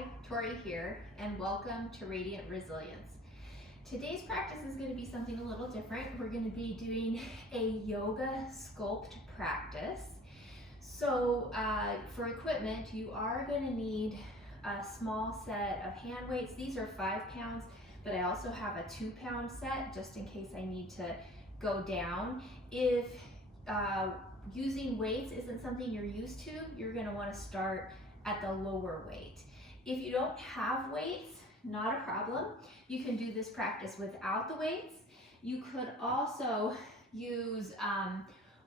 Hi, Torrey here, and welcome to Radiant Resilience. Today's practice is going to be something a little different. We're going to be doing a yoga sculpt practice. So for equipment, you are going to need a small set of hand weights. These are 5 pounds, but I also have a 2-pound set just in case I need to go down. If using weights isn't something you're used to, you're going to want to start at the lower weight. If you don't have weights, not a problem. You can do this practice without the weights. You could also use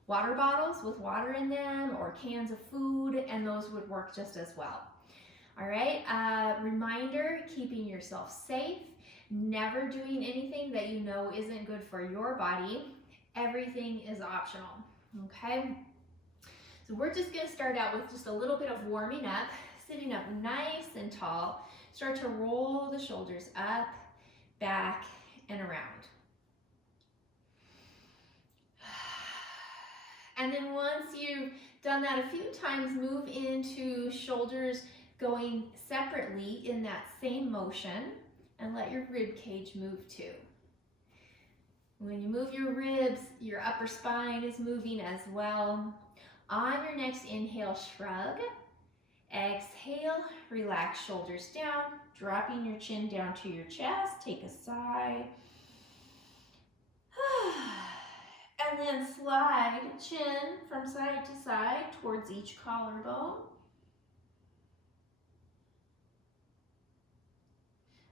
water bottles with water in them or cans of food, and those would work just as well. All right, reminder, keeping yourself safe, never doing anything that you know isn't good for your body. Everything is optional, okay? So we're just gonna start out with just a little bit of warming up, sitting up nice and tall. Start to roll the shoulders up, back, and around. And then once you've done that a few times, move into shoulders going separately in that same motion, and let your rib cage move too. When you move your ribs, your upper spine is moving as well. On your next inhale, shrug. Exhale, relax shoulders down, dropping your chin down to your chest. Take a sigh. And then slide chin from side to side towards each collarbone.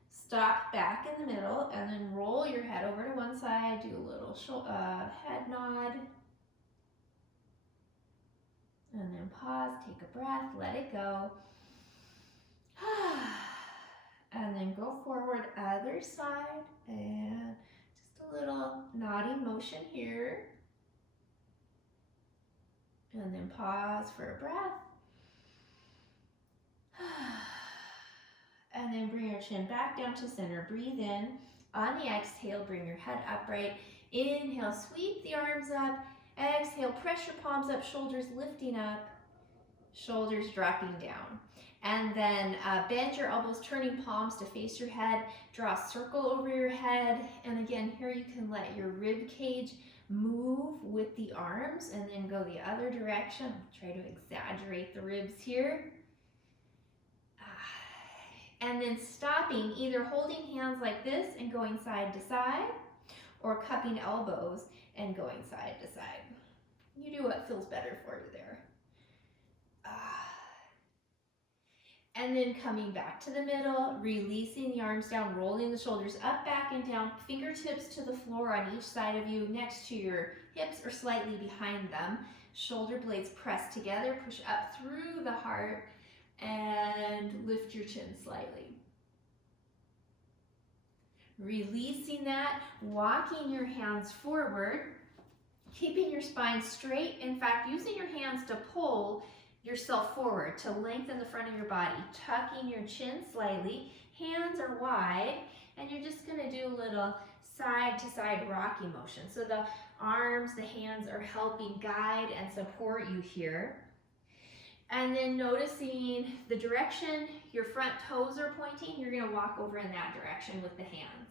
Stop back in the middle and then roll your head over to one side. Do a little head nod. And then pause, take a breath, let it go. And then go forward, other side, and just a little nodding motion here. And then pause for a breath. And then bring your chin back down to center. Breathe in. On the exhale, bring your head upright. Inhale, sweep the arms up. Exhale, press your palms up, shoulders lifting up, shoulders dropping down. And then bend your elbows, turning palms to face your head. Draw a circle over your head. And again, here you can let your rib cage move with the arms and then go the other direction. Try to exaggerate the ribs here. And then stopping, either holding hands like this and going side to side, or cupping elbows and going side to side. You do what feels better for you there. And then coming back to the middle, releasing the arms down, rolling the shoulders up, back, and down, fingertips to the floor on each side of you, next to your hips or slightly behind them. Shoulder blades press together, push up through the heart, and lift your chin slightly. Releasing that, walking your hands forward, keeping your spine straight. In fact, using your hands to pull yourself forward to lengthen the front of your body, tucking your chin slightly, hands are wide, and you're just gonna do a little side to side rocking motion. So the arms, the hands are helping guide and support you here. And then noticing the direction your front toes are pointing, you're gonna walk over in that direction with the hands.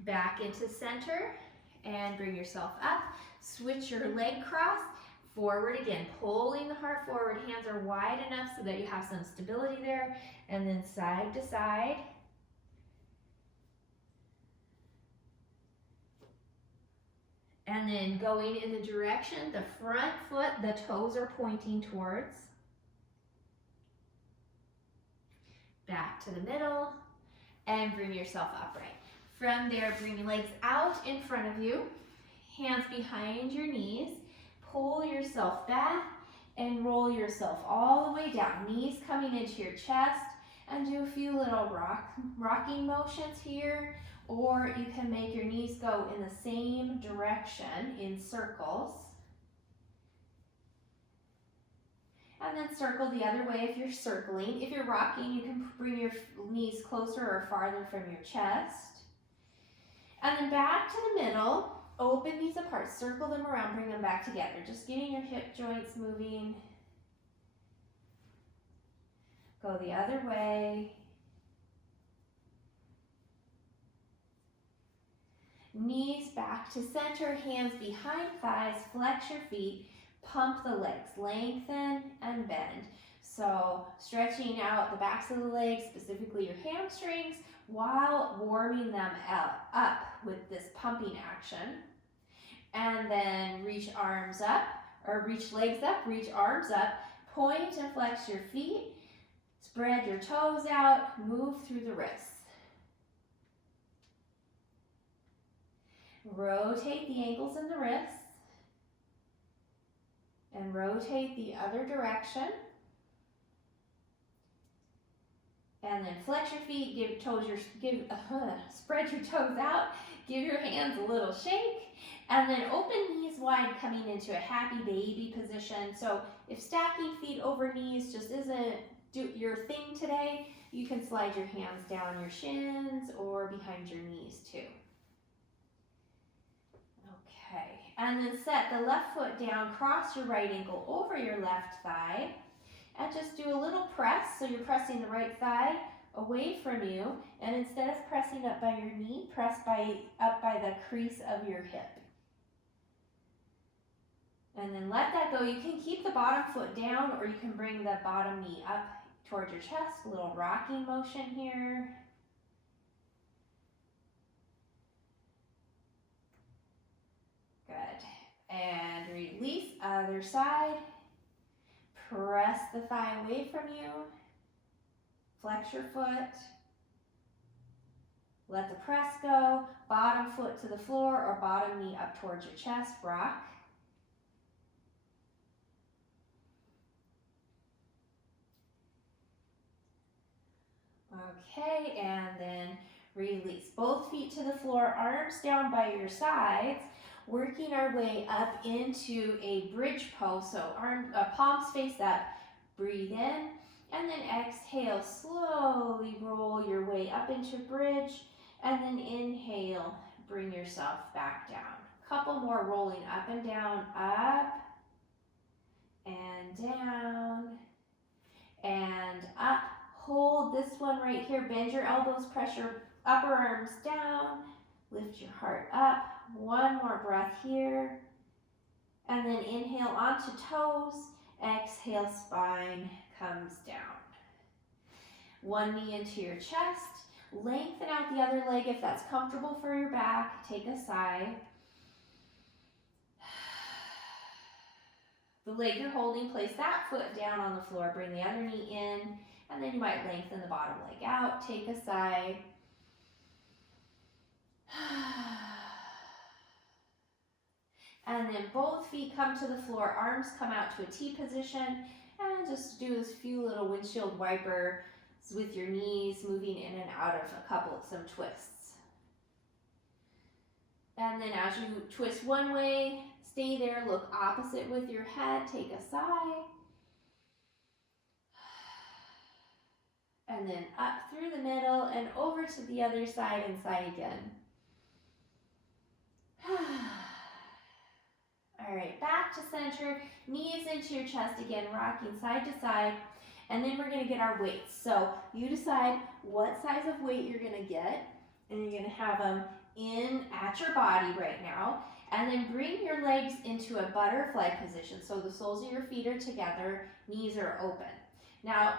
Back into center and bring yourself up. Switch your leg cross, forward again, pulling the heart forward. Hands are wide enough so that you have some stability there. And then side to side. And then going in the direction the front foot, the toes are pointing towards. Back to the middle and bring yourself upright. From there, bring your legs out in front of you, hands behind your knees, pull yourself back and roll yourself all the way down. Knees coming into your chest, and do a few little rocking motions here. Or you can make your knees go in the same direction in circles. And then circle the other way if you're circling. If you're rocking, you can bring your knees closer or farther from your chest. And then back to the middle. Open these apart, circle them around, bring them back together. Just getting your hip joints moving. Go the other way. Knees back to center, hands behind thighs, flex your feet, pump the legs, lengthen and bend. So stretching out the backs of the legs, specifically your hamstrings, while warming them up with this pumping action. And then reach arms up, or reach legs up, reach arms up, point and flex your feet, spread your toes out, move through the wrists. Rotate the ankles and the wrists, and rotate the other direction. And then flex your feet, spread your toes out, give your hands a little shake, and then open knees wide, coming into a happy baby position. So if stacking feet over knees just isn't your thing today, you can slide your hands down your shins or behind your knees too. Okay, and then set the left foot down, cross your right ankle over your left thigh, and just do a little press. So you're pressing the right thigh away from you, and instead of pressing up by your knee, press up by the crease of your hip. And then let that go. You can keep the bottom foot down, or you can bring the bottom knee up towards your chest. A little rocking motion here. Good. And release, other side. Press the thigh away from you. Flex your foot. Let the press go. Bottom foot to the floor or bottom knee up towards your chest. Rock. Okay, and then release. Both feet to the floor, arms down by your sides, working our way up into a bridge pose. So palms face up, breathe in, and then exhale, slowly roll your way up into bridge, and then inhale, bring yourself back down. Couple more rolling up and down, up, and down, and up. Hold this one right here, bend your elbows, press your upper arms down, lift your heart up. One more breath here, and then inhale onto toes, exhale, spine comes down. One knee into your chest, lengthen out the other leg if that's comfortable for your back, take a sigh. The leg you're holding, place that foot down on the floor, bring the other knee in, and then you might lengthen the bottom leg out, take a sigh. And then both feet come to the floor, arms come out to a T position, and just do this few little windshield wipers with your knees moving in and out of some twists. And then as you twist one way, stay there, look opposite with your head, take a sigh. And then up through the middle and over to the other side and sigh again. All right, back to center, knees into your chest again, rocking side to side. And then we're gonna get our weights. So you decide what size of weight you're gonna get, and you're gonna have them in at your body right now. And then bring your legs into a butterfly position. So the soles of your feet are together, knees are open. Now,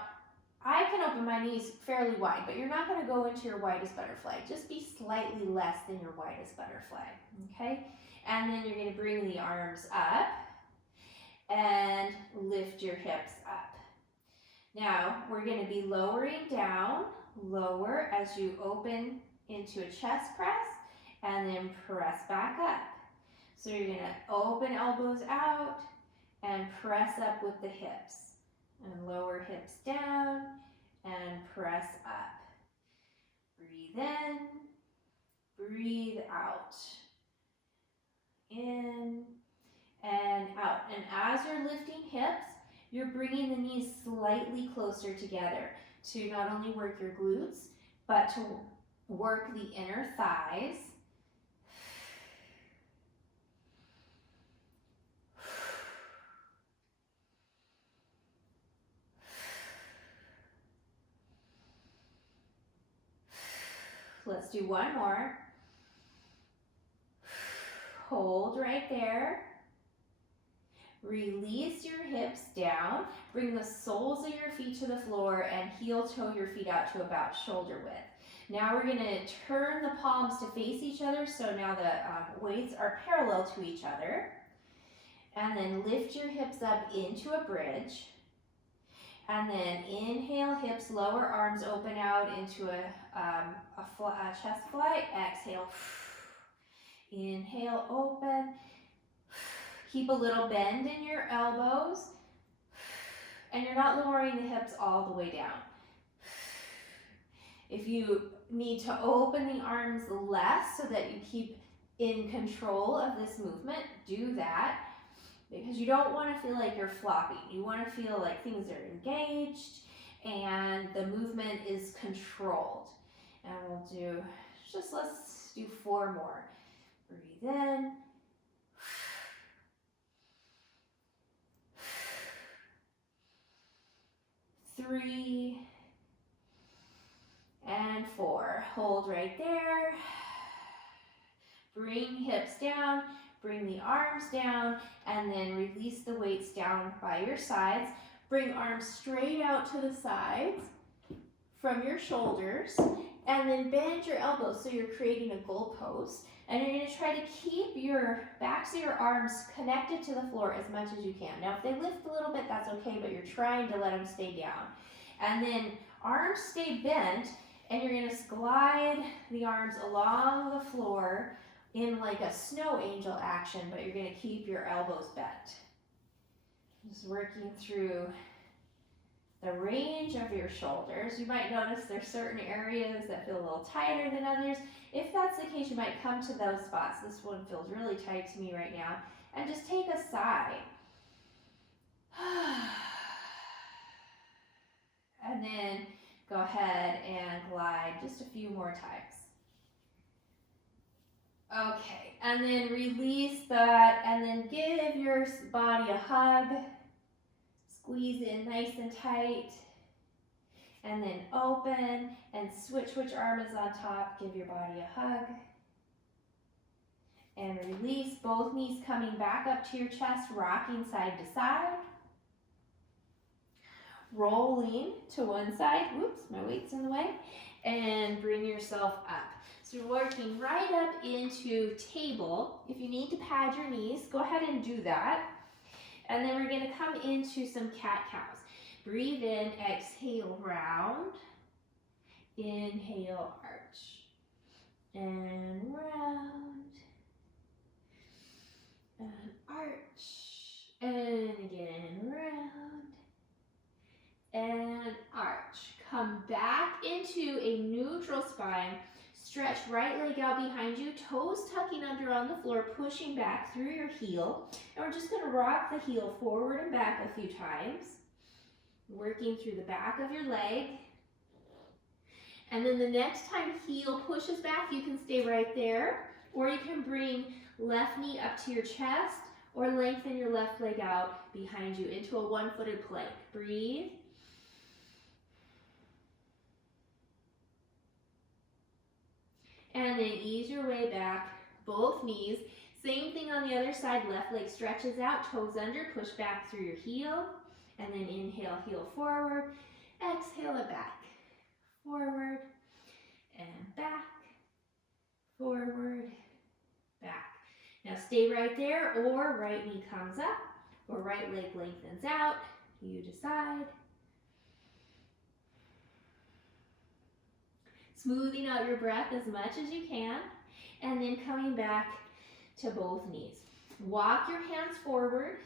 I can open my knees fairly wide, but you're not going to go into your widest butterfly. Just be slightly less than your widest butterfly, okay? And then you're going to bring the arms up and lift your hips up. Now, we're going to be lowering down, lower as you open into a chest press, and then press back up. So you're going to open elbows out and press up with the hips. And lower hips down and press up. Breathe in, breathe out. In and out. And as you're lifting hips, you're bringing the knees slightly closer together to not only work your glutes, but to work the inner thighs. Let's do one more. Hold right there. Release your hips down. Bring the soles of your feet to the floor and heel toe your feet out to about shoulder width. Now we're going to turn the palms to face each other, so now the weights are parallel to each other. And then lift your hips up into a bridge. And then inhale, hips, lower, arms open out into a chest fly. Exhale. Inhale, open. Keep a little bend in your elbows. And you're not lowering the hips all the way down. If you need to open the arms less so that you keep in control of this movement, do that. Because you don't want to feel like you're flopping. You want to feel like things are engaged and the movement is controlled. And let's do 4 more. Breathe in. 3 and 4. Hold right there. Bring hips down. Bring the arms down, and then release the weights down by your sides. Bring arms straight out to the sides from your shoulders, and then bend your elbows so you're creating a goalpost. And you're going to try to keep your backs of your arms connected to the floor as much as you can. Now, if they lift a little bit, that's okay, but you're trying to let them stay down. And then arms stay bent, and you're going to glide the arms along the floor in like a snow angel action, but you're going to keep your elbows bent. Just working through the range of your shoulders. You might notice there's certain areas that feel a little tighter than others. If that's the case, you might come to those spots. This one feels really tight to me right now. And just take a sigh. And then go ahead and glide just a few more times. Okay, and then release that, and then give your body a hug. Squeeze in nice and tight. And then open and switch which arm is on top. Give your body a hug. And release, both knees coming back up to your chest, rocking side to side. Rolling to one side. Whoops, my weight's in the way. And bring yourself up. So you're working right up into table. If you need to pad your knees, go ahead and do that. And then we're going to come into some cat-cows. Breathe in, exhale, round. Inhale, arch. And round. And arch. And again, round. And arch. Come back into a neutral spine. Stretch right leg out behind you, toes tucking under on the floor, pushing back through your heel. And we're just going to rock the heel forward and back a few times, working through the back of your leg. And then the next time heel pushes back, you can stay right there, or you can bring left knee up to your chest, or lengthen your left leg out behind you into a one-footed plank. Breathe. And then ease your way back, both knees. Same thing on the other side, left leg stretches out, toes under, push back through your heel. And then inhale, heel forward, exhale it back. Forward and back, forward, back. Now stay right there, or right knee comes up, or right leg lengthens out. You decide. Smoothing out your breath as much as you can, and then coming back to both knees. Walk your hands forward,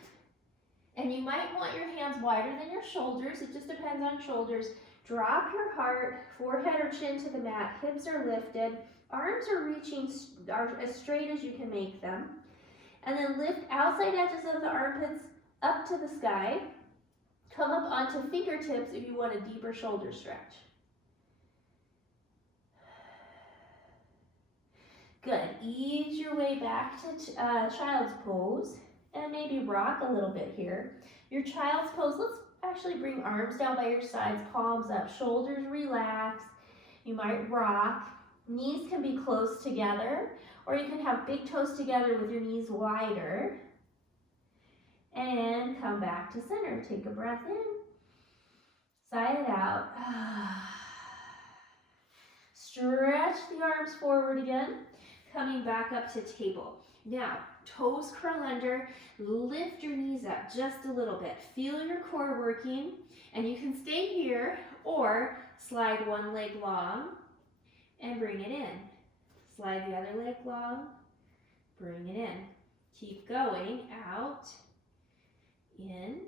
and you might want your hands wider than your shoulders. It just depends on shoulders. Drop your heart, forehead or chin to the mat, hips are lifted, arms are as straight as you can make them. And then lift outside edges of the armpits up to the sky. Come up onto fingertips if you want a deeper shoulder stretch. Good. Ease your way back to child's pose and maybe rock a little bit here. Your child's pose, let's actually bring arms down by your sides, palms up, shoulders relaxed. You might rock. Knees can be close together, or you can have big toes together with your knees wider. And come back to center. Take a breath in. Sigh it out. Stretch the arms forward again. Coming back up to table. Now, toes curl under. Lift your knees up just a little bit. Feel your core working. And you can stay here or slide one leg long and bring it in. Slide the other leg long. Bring it in. Keep going. Out. In,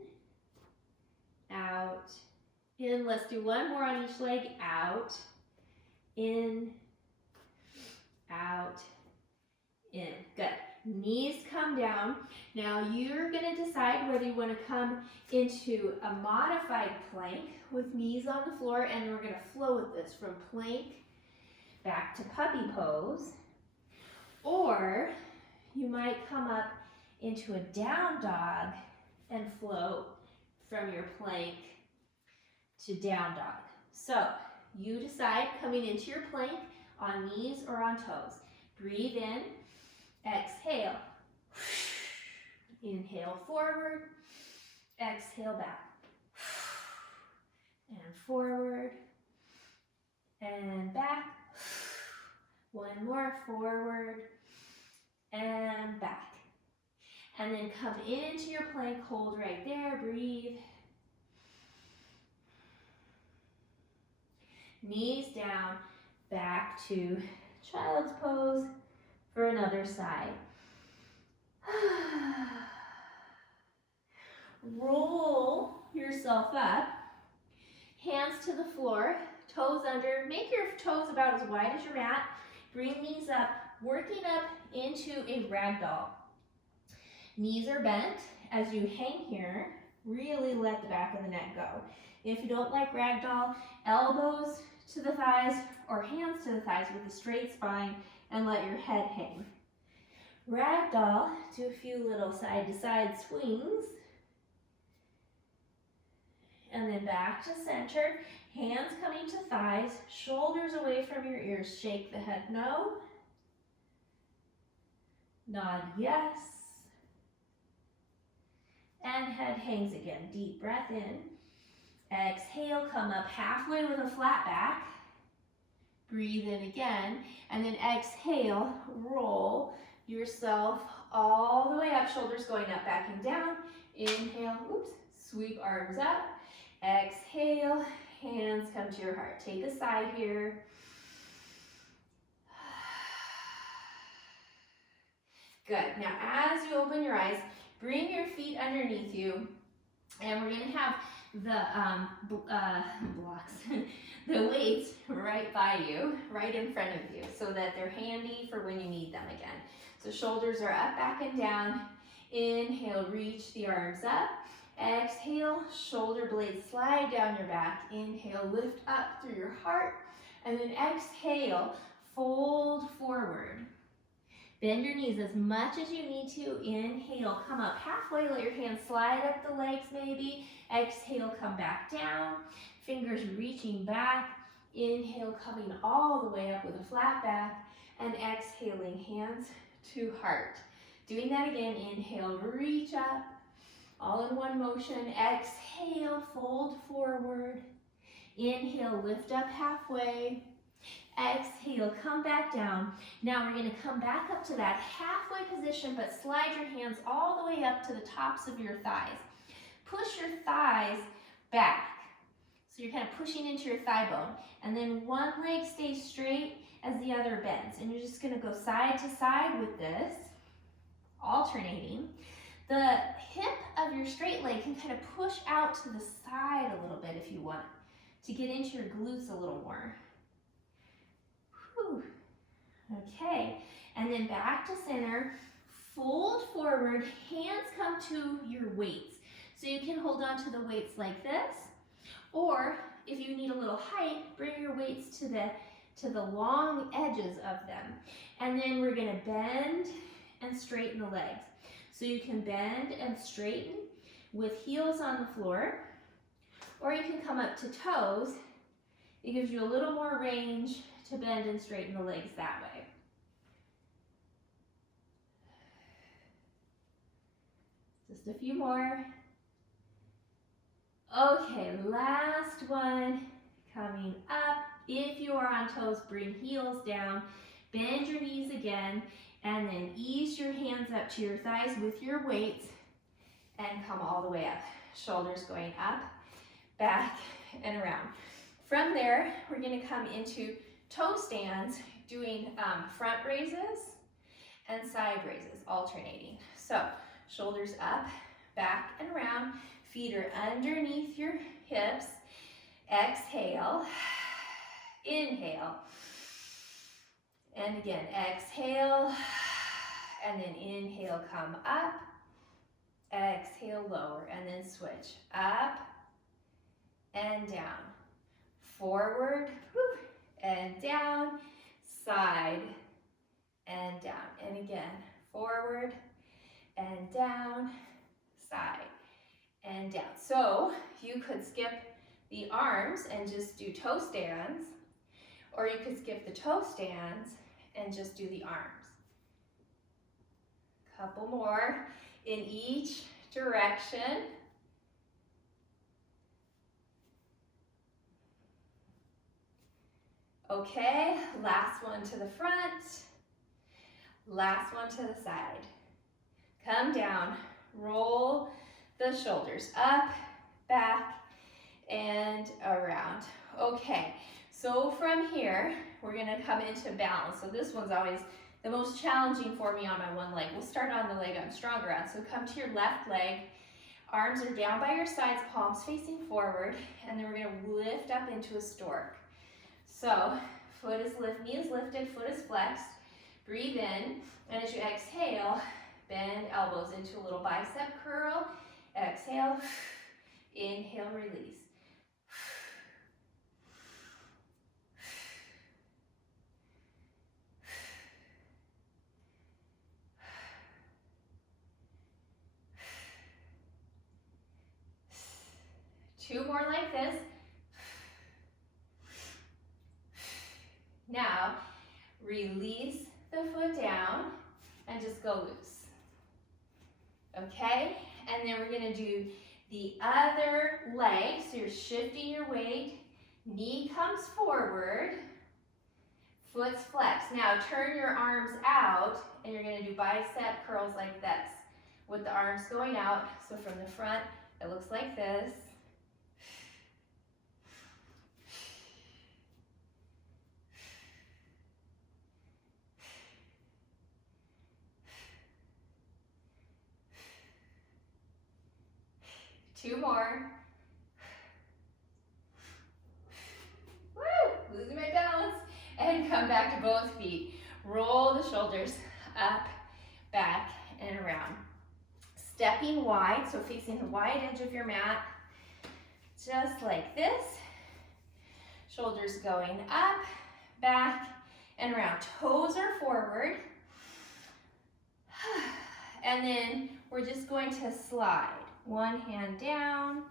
out, in. Let's do one more on each leg. Out, in, out, in. Good. Knees come down. Now you're going to decide whether you want to come into a modified plank with knees on the floor, and we're going to flow with this from plank back to puppy pose, or you might come up into a down dog and float from your plank to down dog. So you decide coming into your plank on knees or on toes. Breathe in, exhale. Inhale forward, exhale back. And forward and back. One more, forward and back. And then come into your plank, hold right there, breathe. Knees down, back to child's pose for another side. Roll yourself up, hands to the floor, toes under. Make your toes about as wide as your mat. Bring knees up, working up into a ragdoll. Knees are bent. As you hang here, really let the back of the neck go. If you don't like ragdoll, elbows to the thighs or hands to the thighs with a straight spine and let your head hang. Ragdoll, do a few little side to side swings. And then back to center, hands coming to thighs, shoulders away from your ears. Shake the head no. Nod yes. And head hangs again. Deep breath in. Exhale, come up halfway with a flat back. Breathe in again. And then exhale, roll yourself all the way up. Shoulders going up, back and down. Inhale, oops, sweep arms up. Exhale, hands come to your heart. Take a side here. Good. Now as you open your eyes, bring your feet underneath you, and we're going to have the blocks, the weights right by you, right in front of you, so that they're handy for when you need them again. So shoulders are up, back and down. Inhale, reach the arms up. Exhale, shoulder blades slide down your back. Inhale, lift up through your heart. And then exhale, fold forward. Bend your knees as much as you need to. Inhale, come up halfway, let your hands slide up the legs maybe. Exhale, come back down. Fingers reaching back. Inhale, coming all the way up with a flat back. And exhaling, hands to heart. Doing that again, inhale, reach up. All in one motion. Exhale, fold forward. Inhale, lift up halfway. Exhale, come back down. Now we're going to come back up to that halfway position, but slide your hands all the way up to the tops of your thighs. Push your thighs back. So you're kind of pushing into your thigh bone. And then one leg stays straight as the other bends. And you're just going to go side to side with this, alternating. The hip of your straight leg can kind of push out to the side a little bit if you want to get into your glutes a little more. Whew. Okay, and then back to center, fold forward, hands come to your weights. So you can hold on to the weights like this, or if you need a little height, bring your weights to the long edges of them. And then we're gonna bend and straighten the legs. So you can bend and straighten with heels on the floor, or you can come up to toes. It gives you a little more range to bend and straighten the legs that way. Just a few more. Okay, last one, coming up. If you are on toes, bring heels down, bend your knees again, and then ease your hands up to your thighs with your weights and come all the way up. Shoulders going up, back, and around. From there, we're gonna come into toe stands, doing front raises and side raises, alternating. So, shoulders up, back, and around. Feet are underneath your hips. Exhale, inhale, and again, exhale, and then inhale, come up, exhale, lower, and then switch, up and down, forward, and down, side, and down, and again, forward, and down, side, and down. So you could skip the arms and just do toe stands, or you could skip the toe stands and just do the arms. Couple more in each direction. Okay, last one to the front, last one to the side. Come down, roll the shoulders up, back, and around. Okay, so from here, we're gonna come into balance. So this one's always the most challenging for me on my one leg. We'll start on the leg I'm stronger on. So come to your left leg, arms are down by your sides, palms facing forward, and then we're gonna lift up into a stork. So foot is lifted, knee is lifted, foot is flexed. Breathe in, and as you exhale, bend elbows into a little bicep curl. Exhale, inhale, release. Two more like this. Now, release the foot down and just go loose. Okay? And then we're gonna do the other leg. So you're shifting your weight, knee comes forward, foot's flexed. Now turn your arms out and you're gonna do bicep curls like this with the arms going out. So from the front, it looks like this. Two more. Woo! Losing my balance. And come back to both feet. Roll the shoulders up, back, and around. Stepping wide, so facing the wide edge of your mat, just like this. Shoulders going up, back, and around. Toes are forward. And then we're just going to slide. One hand down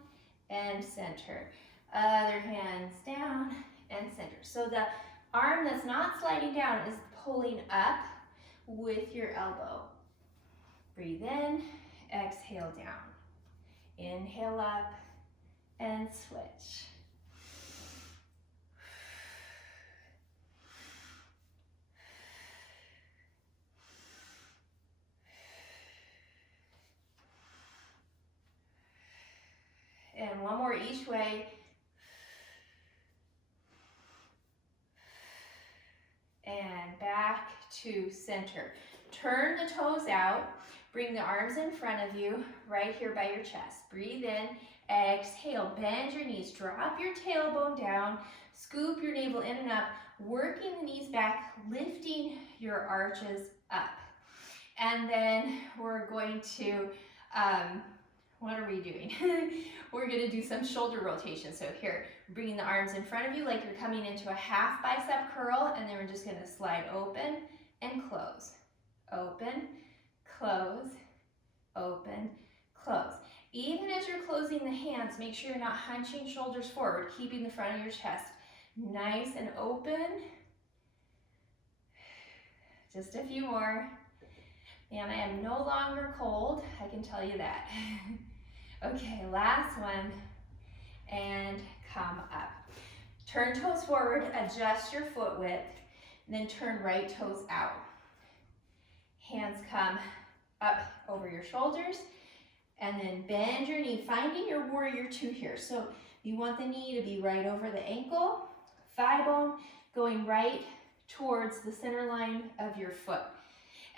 and center. Other hands down and center. So the arm that's not sliding down is pulling up with your elbow. Breathe in, exhale down. Inhale up and switch. And one more each way. And back to center. Turn the toes out. Bring the arms in front of you, right here by your chest. Breathe in, exhale, bend your knees, drop your tailbone down, scoop your navel in and up, working the knees back, lifting your arches up. And then we're going to, what are we doing? We're gonna do some shoulder rotation. So here, bringing the arms in front of you like you're coming into a half bicep curl, and then we're just gonna slide open and close. Open, close, open, close. Even as you're closing the hands, make sure you're not hunching shoulders forward, keeping the front of your chest nice and open, Just a few more. And I am no longer cold, I can tell you that. Okay, last one. And come up. Turn toes forward, adjust your foot width, and then turn right toes out. Hands come up over your shoulders, and then bend your knee, finding your warrior two here. So you want the knee to be right over the ankle, thigh bone going right towards the center line of your foot.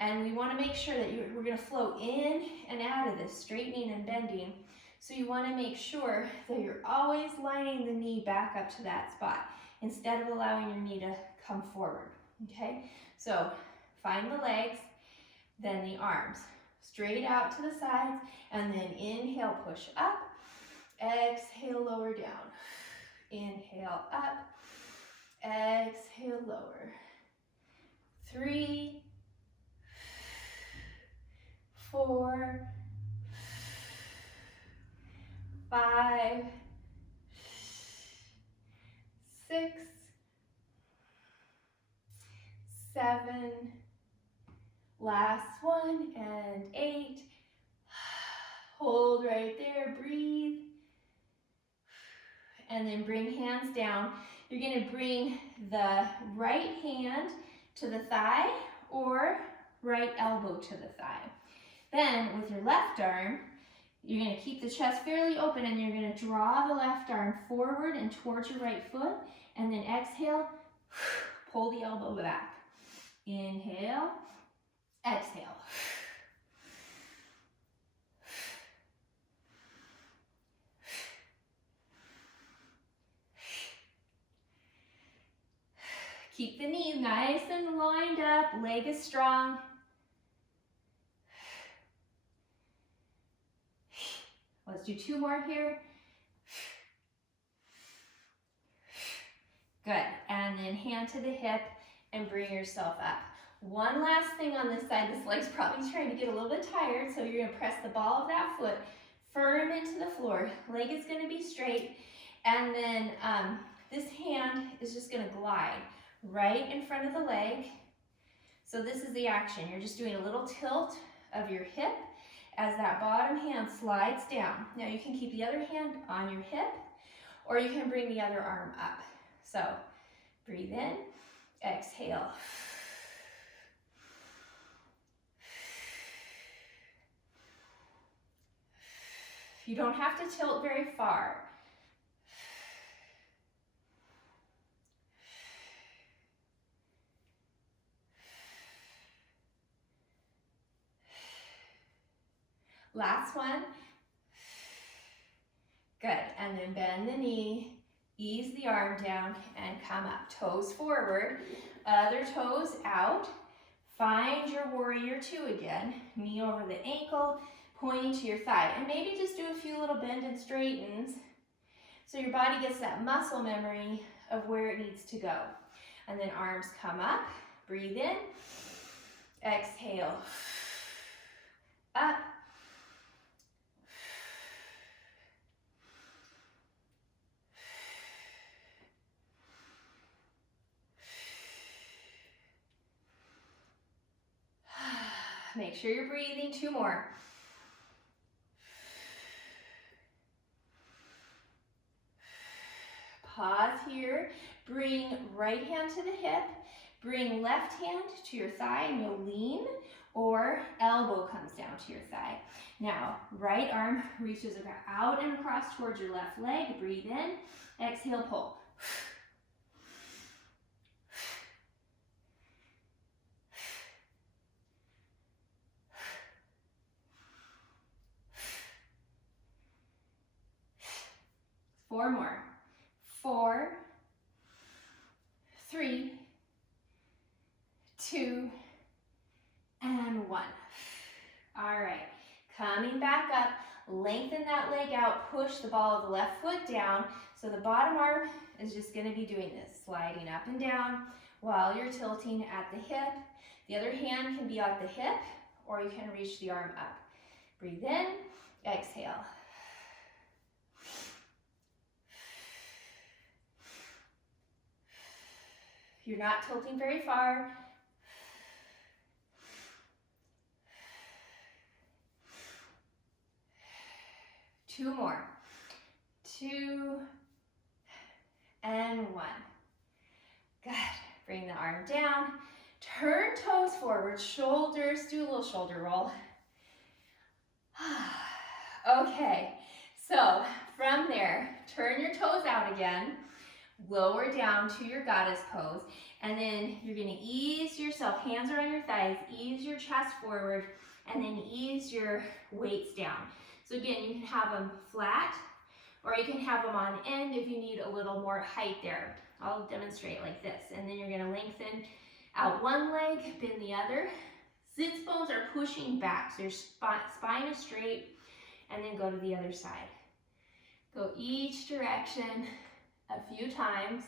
And we want to make sure that we're going to flow in and out of this, straightening and bending. So you want to make sure that you're always lining the knee back up to that spot instead of allowing your knee to come forward, okay? So find the legs, then the arms. Straight out to the sides, and then inhale, push up. Exhale, lower down. Inhale, up. Exhale, lower. 3, 4, 5, 6, 7, last one, and 8. Hold right there, breathe. And then bring hands down. You're going to bring the right hand to the thigh or right elbow to the thigh. Then with your left arm, you're going to keep the chest fairly open and you're going to draw the left arm forward and towards your right foot. And then exhale, pull the elbow back. Inhale, exhale. Keep the knee nice and lined up, leg is strong. Let's do 2 more here. Good, and then hand to the hip and bring yourself up. One last thing on this side, this leg's probably trying to get a little bit tired, so you're gonna press the ball of that foot firm into the floor. Leg is gonna be straight, and then this hand is just gonna glide right in front of the leg. So this is the action. You're just doing a little tilt of your hip as that bottom hand slides down. Now you can keep the other hand on your hip, or you can bring the other arm up. So breathe in, exhale. You don't have to tilt very far. Last one. Good, and then bend the knee, ease the arm down, and come up. Toes forward, other toes out. Find your warrior two again. Knee over the ankle, pointing to your thigh. And maybe just do a few little bend and straightens so your body gets that muscle memory of where it needs to go. And then arms come up, breathe in, exhale, up, make sure you're breathing. 2 more. Pause here. Bring right hand to the hip. Bring left hand to your thigh and you'll lean, or elbow comes down to your thigh. Now, right arm reaches out and across towards your left leg. Breathe in. Exhale, pull. Four more. 4, 3, 2, and 1. All right, coming back up, lengthen that leg out, push the ball of the left foot down. So the bottom arm is just gonna be doing this, sliding up and down while you're tilting at the hip. The other hand can be at the hip, or you can reach the arm up. Breathe in, exhale. You're not tilting very far. 2 more. 2 and 1. Good. Bring the arm down. Turn toes forward, shoulders, do a little shoulder roll. Okay, so from there, turn your toes out again, lower down to your goddess pose, and then you're gonna ease yourself, hands are on your thighs, ease your chest forward, and then ease your weights down. So again, you can have them flat, or you can have them on end if you need a little more height there. I'll demonstrate like this, and then you're gonna lengthen out one leg, bend the other. Sits bones are pushing back, so your spine is straight, and then go to the other side. Go each direction a few times.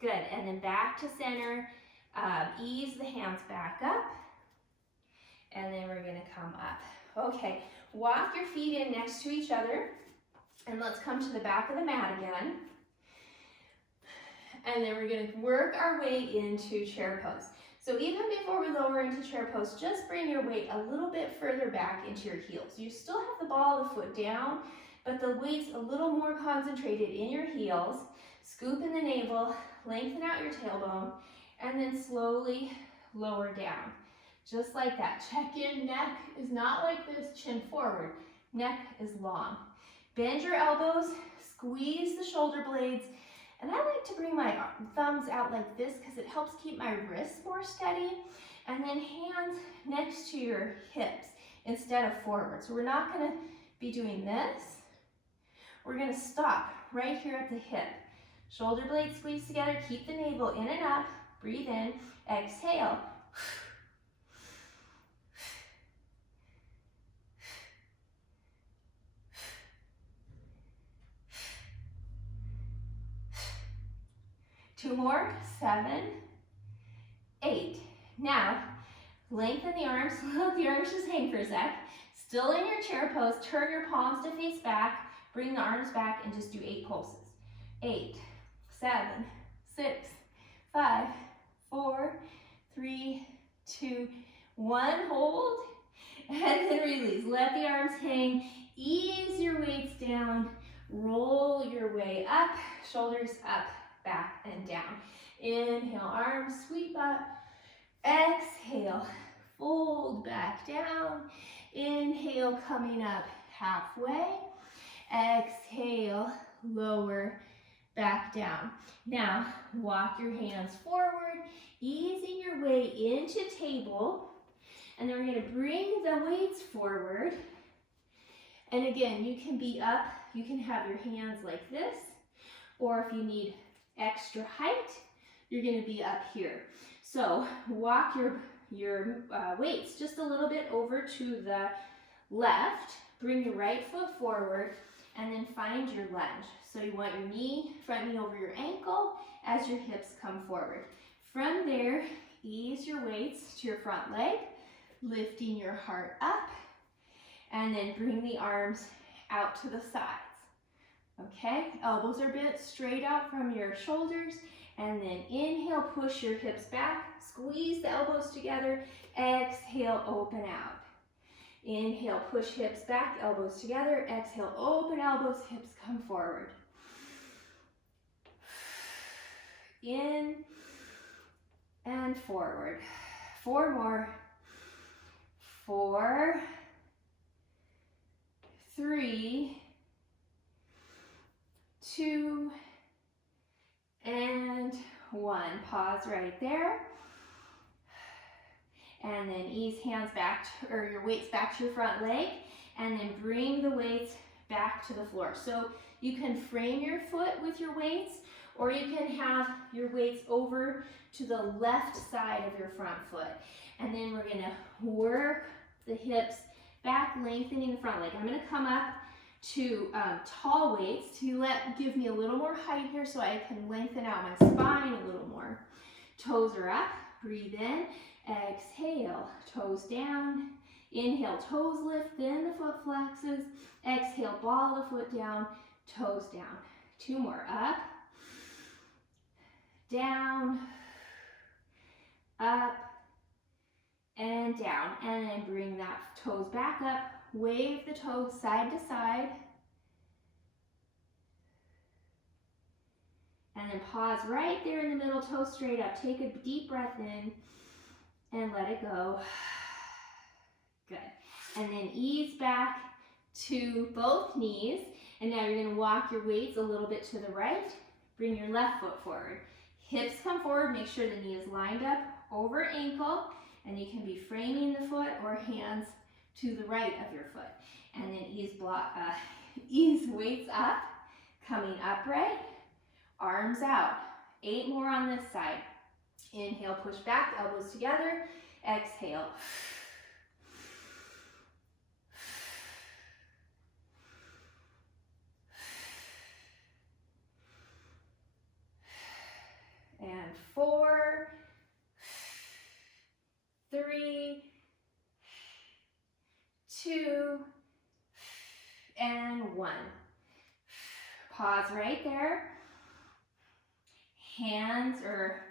Good, and then back to center. Ease the hands back up, and then we're gonna come up. Okay, walk your feet in next to each other, and let's come to the back of the mat again. And then we're gonna work our way into chair pose. So even before we lower into chair pose, just bring your weight a little bit further back into your heels. You still have the ball of the foot down, but the weight's a little more concentrated in your heels. Scoop in the navel, lengthen out your tailbone, and then slowly lower down. Just like that. Check in, neck is not like this, chin forward. Neck is long. Bend your elbows, squeeze the shoulder blades, and I like to bring my thumbs out like this because it helps keep my wrists more steady. And then hands next to your hips instead of forward. So we're not gonna be doing this. We're gonna stop right here at the hip. Shoulder blades squeeze together, keep the navel in and up, breathe in, exhale. Two more, 7, 8. Now, lengthen the arms, let the arms just hang for a sec. Still in your chair pose, turn your palms to face back, bring the arms back, and just do 8 pulses. 8, 7, 6, 5, 4, 3, 2, 1. Hold, and then release. Let the arms hang, ease your weights down, roll your way up, shoulders up, back and down. Inhale, arms sweep up. Exhale, fold back down. Inhale, coming up halfway. Exhale, lower, back down. Now, walk your hands forward, easing your way into table. And then we're going to bring the weights forward. And again, you can be up, you can have your hands like this, or if you need extra height, you're going to be up here. So walk your weights just a little bit over to the left, bring your right foot forward, and then find your lunge. So you want your knee, front knee over your ankle as your hips come forward. From there, ease your weights to your front leg, lifting your heart up, and then bring the arms out to the sides. Okay, elbows are bent straight out from your shoulders, and then inhale, push your hips back, squeeze the elbows together, exhale, open out. Inhale, push hips back, elbows together, exhale, open elbows, hips come forward. In and forward. 4 more. 4, 3, 2, and 1. Pause right there. And then ease hands back, or your weights back to your front leg, and then bring the weights back to the floor. So you can frame your foot with your weights, or you can have your weights over to the left side of your front foot. And then we're gonna work the hips back, lengthening the front leg. I'm gonna come up to tall weights to give me a little more height here so I can lengthen out my spine a little more. Toes are up, breathe in, exhale, toes down, inhale, toes lift, then the foot flexes, exhale, ball the foot down, toes down. 2 more, up, down, up, and down. And then bring that toes back up, wave the toes side to side. And then pause right there in the middle, toe straight up. Take a deep breath in and let it go. Good. And then ease back to both knees. And now you're gonna walk your weights a little bit to the right. Bring your left foot forward. Hips come forward, make sure the knee is lined up over ankle. And you can be framing the foot or hands to the right of your foot. And then ease weights up, coming upright. Arms out. 8 more on this side. Inhale, push back, elbows together. Exhale. And 4, 3, 2, and 1. Pause right there. Hands or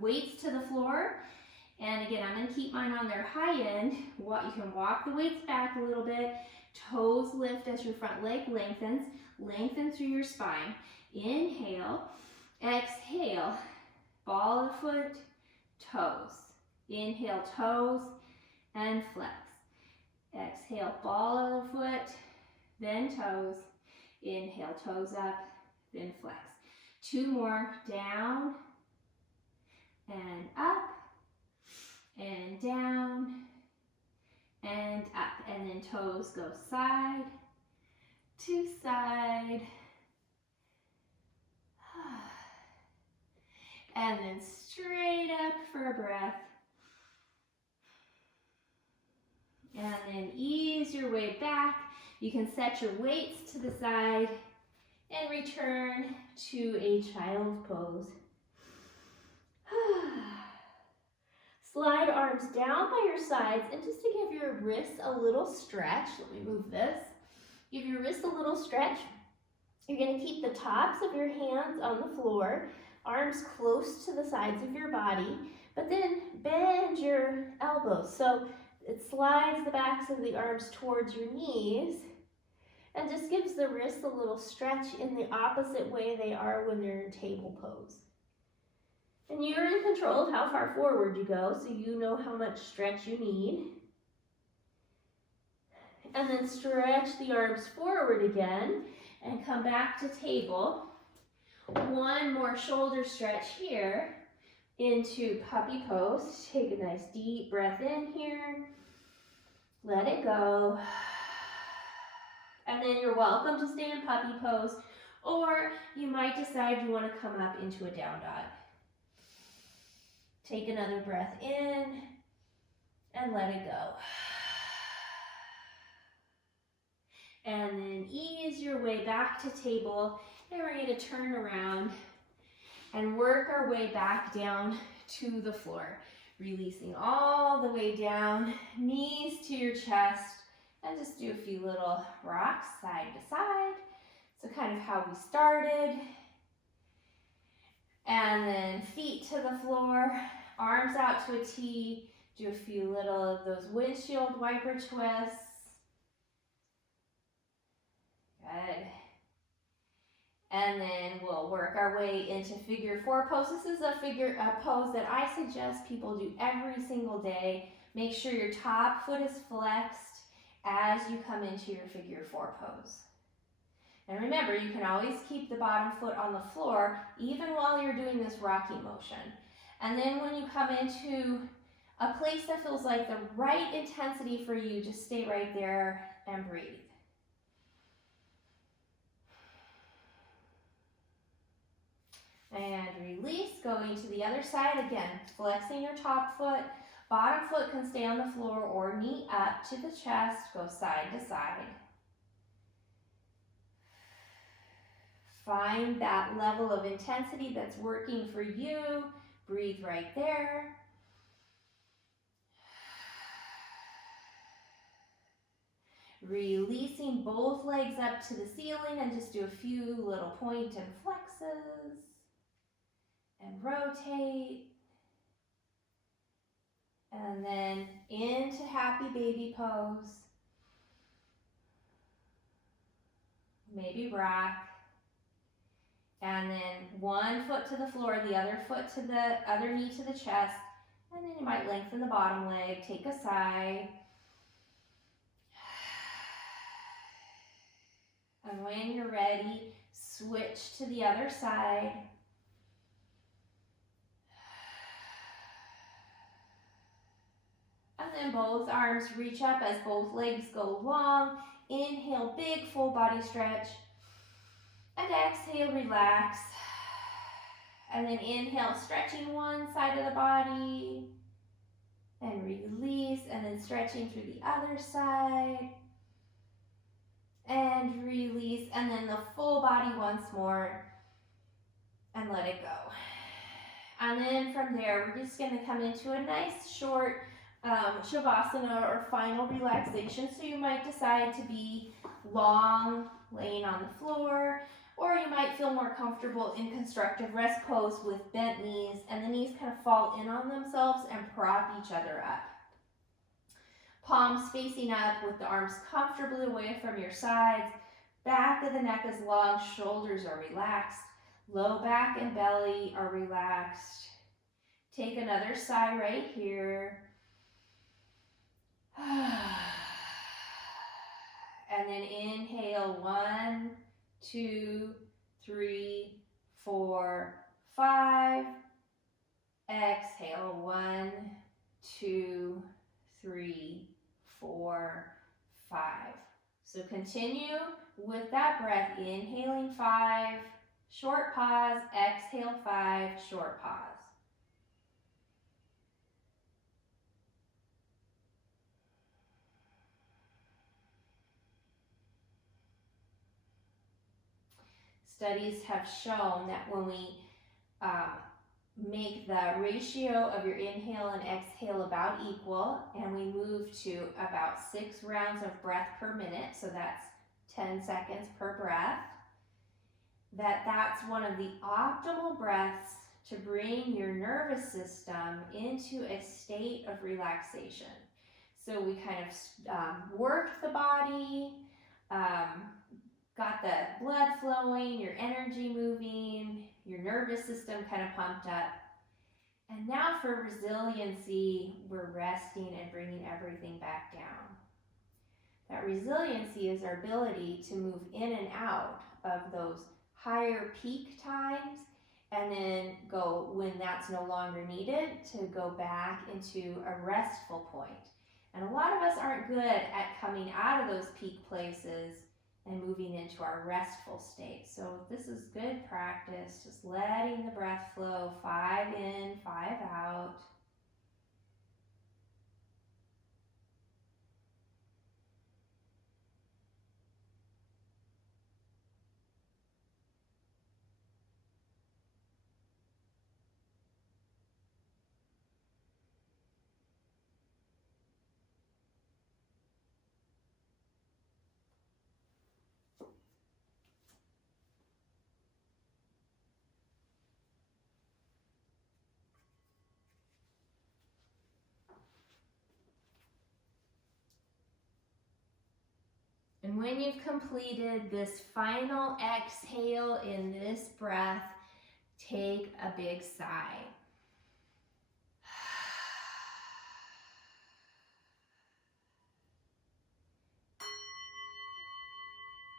weights to the floor. And again, I'm going to keep mine on their high end. You can walk the weights back a little bit. Toes lift as your front leg lengthens. Lengthen through your spine. Inhale. Exhale. Ball of the foot. Toes. Inhale, toes, and flex. Exhale, ball of the foot, then toes. Inhale, toes up, then flex. 2 more, down, and up, and down, and up. And then toes go side to side. And then straight up for a breath. And then ease your way back. You can set your weights to the side and return to a child's pose. Slide arms down by your sides, and just to give your wrists a little stretch, let me move this. Give your wrists a little stretch. You're going to keep the tops of your hands on the floor, arms close to the sides of your body, but then bend your elbows. So it slides the backs of the arms towards your knees and just gives the wrists a little stretch in the opposite way they are when they're in table pose. And you're in control of how far forward you go, so you know how much stretch you need. And then stretch the arms forward again and come back to table. 1 more shoulder stretch here into puppy pose. Take a nice deep breath in here. Let it go. And then you're welcome to stay in puppy pose, or you might decide you want to come up into a down dog. Take another breath in and let it go. And then ease your way back to table, and we're going to turn around and work our way back down to the floor. Releasing all the way down, knees to your chest, and just do a few little rocks side to side. So kind of how we started. And then feet to the floor, arms out to a T. Do a few little of those windshield wiper twists. Good. And then we'll work our way into figure 4 pose. This is a pose that I suggest people do every single day. Make sure your top foot is flexed as you come into your figure 4 pose. And remember, you can always keep the bottom foot on the floor even while you're doing this rocking motion. And then when you come into a place that feels like the right intensity for you, just stay right there and breathe. And release, going to the other side again, flexing your top foot. Bottom foot can stay on the floor or knee up to the chest, go side to side. Find that level of intensity that's working for you. Breathe right there. Releasing both legs up to the ceiling, and just do a few little point and flexes. And rotate. And then into happy baby pose. Maybe rock. And then one foot to the floor, the other foot to the other knee to the chest. And then you might lengthen the bottom leg, take a sigh. And when you're ready, switch to the other side. And then both arms reach up as both legs go long. Inhale, big full body stretch. And exhale, relax. And then inhale, stretching one side of the body. And release, and then stretching through the other side. And release, and then the full body once more. And let it go. And then from there, we're just going to come into a nice short Shavasana or final relaxation. So you might decide to be long, laying on the floor, or you might feel more comfortable in constructive rest pose with bent knees, and the knees kind of fall in on themselves and prop each other up. Palms facing up with the arms comfortably away from your sides. Back of the neck is long, shoulders are relaxed. Low back and belly are relaxed. Take another sigh right here. And then inhale, 1, 2, 3, 4, 5. Exhale, 1, 2, 3, 4, 5. So continue with that breath, inhaling 5, short pause, exhale 5, short pause. Studies have shown that when we make the ratio of your inhale and exhale about equal, and we move to about 6 rounds of breath per minute, so that's 10 seconds per breath, that's one of the optimal breaths to bring your nervous system into a state of relaxation. So we kind of worked the body, got the blood flowing, your energy moving, your nervous system kind of pumped up. And now for resiliency, we're resting and bringing everything back down. That resiliency is our ability to move in and out of those higher peak times, and then go, when that's no longer needed, to go back into a restful point. And a lot of us aren't good at coming out of those peak places and moving into our restful state. So this is good practice, just letting the breath flow, 5 in, 5 out. And when you've completed this final exhale in this breath, take a big sigh.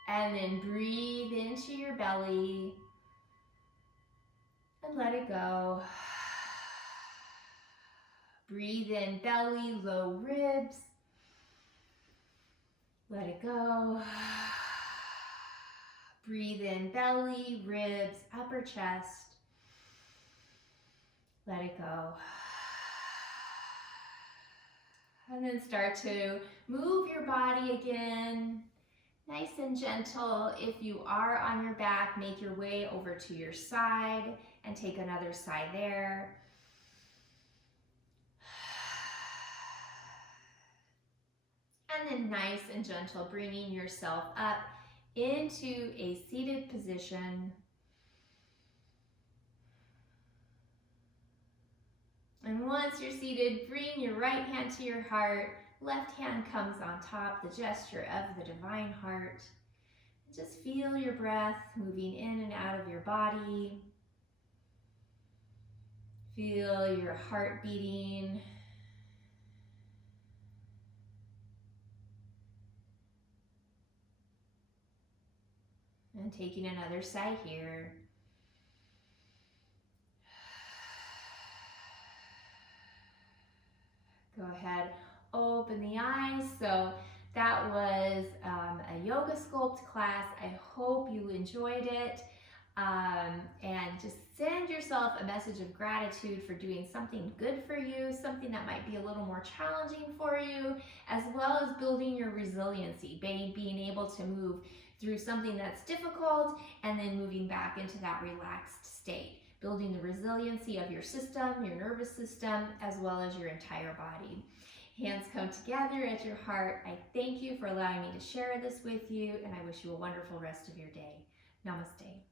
And then breathe into your belly and let it go. Breathe in belly, low ribs. Let it go. Breathe in belly, ribs, upper chest. Let it go. And then start to move your body again. Nice and gentle. If you are on your back, make your way over to your side and take another sigh there. And then nice and gentle, bringing yourself up into a seated position. And once once you're seated, bring your right hand to your heart. Left hand comes on top, the gesture of the divine heart. Just feel your breath moving in and out of your body. Feel your heart beating. And taking another sigh here. Go ahead, open the eyes. So that was a yoga sculpt class. I hope you enjoyed it. And just send yourself a message of gratitude for doing something good for you, something that might be a little more challenging for you, as well as building your resiliency, being able to move through something that's difficult and then moving back into that relaxed state, building the resiliency of your system, your nervous system, as well as your entire body. Hands come together at your heart. I thank you for allowing me to share this with you, and I wish you a wonderful rest of your day. Namaste.